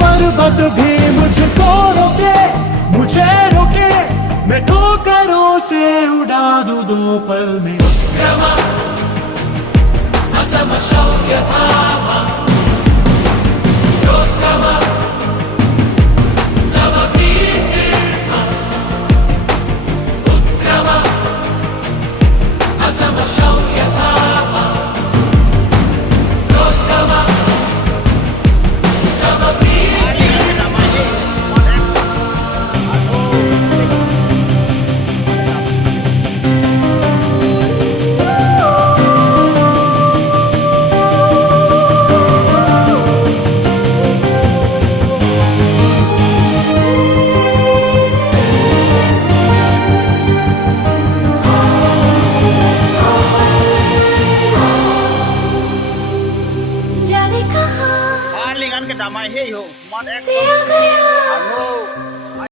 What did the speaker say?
पर्वत भी मुझको रोके, मुझे रोके, मैं ठोकरों से उड़ा दूं 2 पल में. जाने कहाँ Palingan ke damai he yo. Mod से आ गया